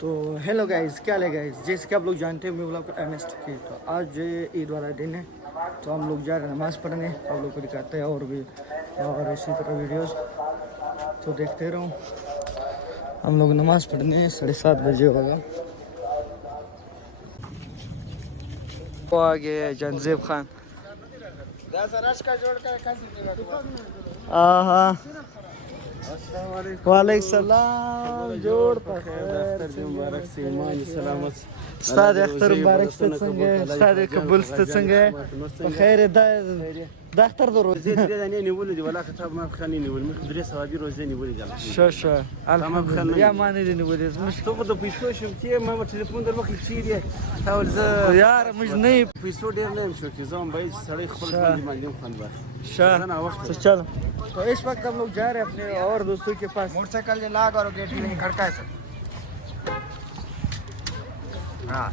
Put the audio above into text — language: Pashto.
तो hello guys, क्या है गाइस, जैसे कि आप लोग जानते हैं मैं ब्लॉग एमएसटी की। तो आज ईद वाला दिन है, तो हम लोग जा रहे हैं नमाज़ पढ़ने। आप लोग को दिखाते हैं और भी और इसी तरह वीडियोस, तो देखते रहो। हम लोग नमाज़ पढ़ने 7:30 बजे होगा। वो आ गए जंजीब खान। हाँ, वालेकुम सलाम, जोड़ मुबारक से ईमान सलामत Ustad Akhtar Mubarak Stetsenge, Ustad Kabul Stetsenge, بخير دختر درو. زيد أنا نقول ولا كتاب ما بخليني نقول مدرسة صوابي روزاني نقول قال. شو الحمد لله يا ما ندري نقول مش تقدر بيسوي شو كي ما بتليفون در وقت شيء تاول ز يا مش نيب بيسوي دير لهم شو كي زمان بايج سري خبر كل ما عندهم خان بس. أنا وقت चलो। तो इस वक्त हम लोग जा रहे हैं अपने और दोस्तों के पास। मोटरसाइकिल लाग और गेट नहीं खड़का है सर। हाँ